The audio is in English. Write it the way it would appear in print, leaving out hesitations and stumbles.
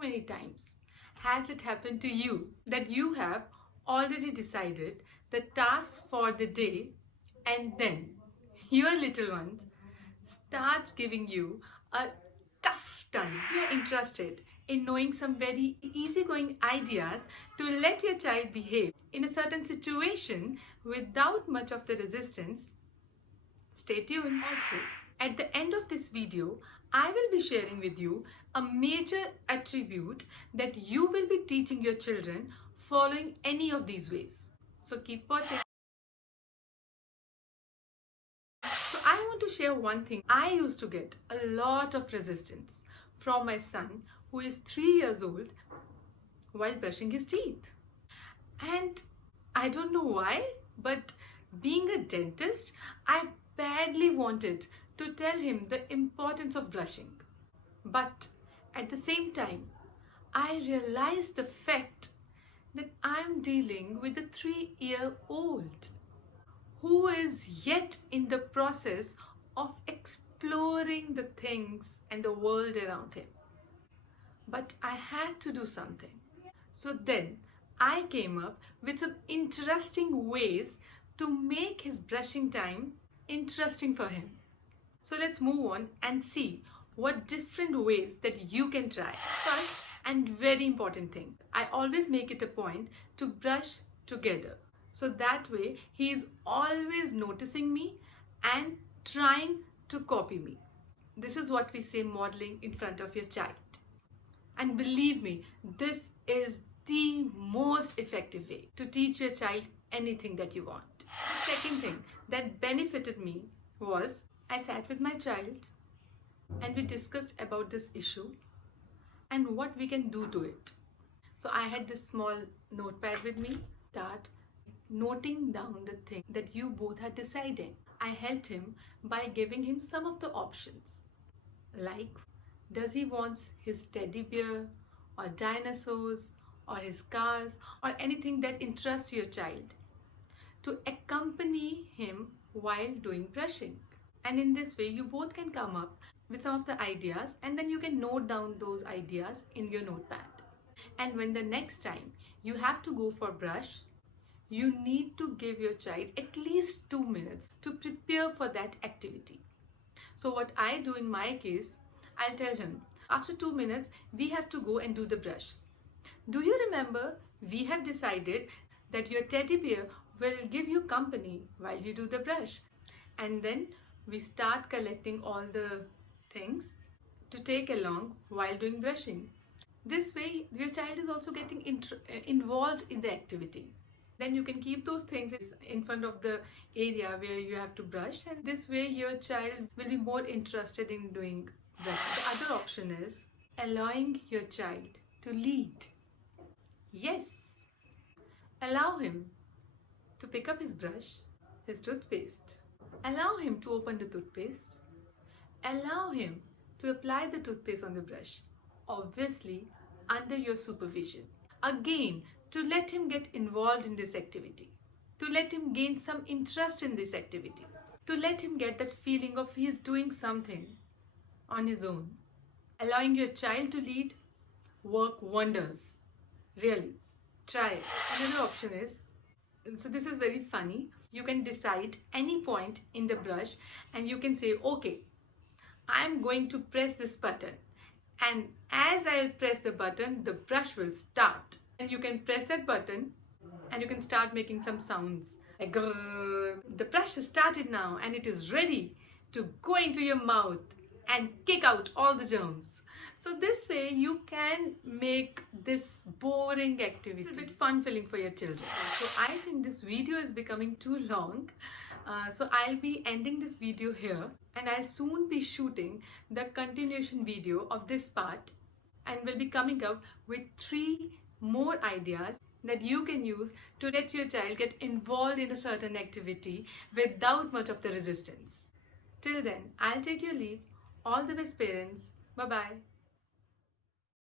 many times has it happened to you that you have already decided the task for the day and then your little ones starts giving you a tough time? You are interested in knowing some very easygoing ideas to let your child behave in a certain situation without much of the resistance. Stay tuned. Also, at the end of this video, I will be sharing with you a major attribute that you will be teaching your children following any of these ways. So keep watching. So I want to share one thing. I used to get a lot of resistance from my son, who is 3 years old, while brushing his teeth. And I don't know why, but being a dentist, I badly wanted to tell him the importance of brushing. But at the same time, I realized the fact that I'm dealing with a 3-year-old who is yet in the process of exploring the things and the world around him. But I had to do something. So then I came up with some interesting ways to make his brushing time interesting for him. So let's move on and see what different ways that you can try. First and very important thing, I always make it a point to brush together. So that way he is always noticing me and trying to copy me. This is what we say modeling in front of your child. And believe me, this is the most effective way to teach your child anything that you want. The second thing that benefited me was I sat with my child and we discussed about this issue and what we can do to it. So I had this small notepad with me. Start noting down the thing that you both are deciding. I helped him by giving him some of the options, like does he want his teddy bear or dinosaurs or his cars or anything that interests your child, to accompany him while doing brushing. And in this way you both can come up with some of the ideas and then you can note down those ideas in your notepad. And when the next time you have to go for brush, you need to give your child at least 2 minutes to prepare for that activity. So what I do in my case, I'll tell him, after 2 minutes, we have to go and do the brush. Do you remember we have decided that your teddy bear will give you company while you do the brush? And then we start collecting all the things to take along while doing brushing. This way, your child is also getting involved in the activity. Then you can keep those things in front of the area where you have to brush, and this way your child will be more interested in doing brushing. The other option is allowing your child to lead. Yes, allow him to pick up his brush, his toothpaste. Allow him to open the toothpaste. Allow him to apply the toothpaste on the brush, obviously under your supervision. Again, to let him get involved in this activity, to let him gain some interest in this activity, to let him get that feeling of he is doing something on his own. Allowing your child to lead work wonders. Really, try it. Another option is, so this is very funny, you can decide any point in the brush and you can say, okay, I'm going to press this button, and as I'll press the button, the brush will start. And you can press that button and you can start making some sounds like grrr. The brush has started now and it is ready to go into your mouth and kick out all the germs. So this way you can make this boring activity a bit fun-filling for your children. So I think this video is becoming too long. So I'll be ending this video here and I'll soon be shooting the continuation video of this part, and will be coming up with 3 more ideas that you can use to let your child get involved in a certain activity without much of the resistance. Till then, I'll take your leave. All the best, parents. Bye-bye.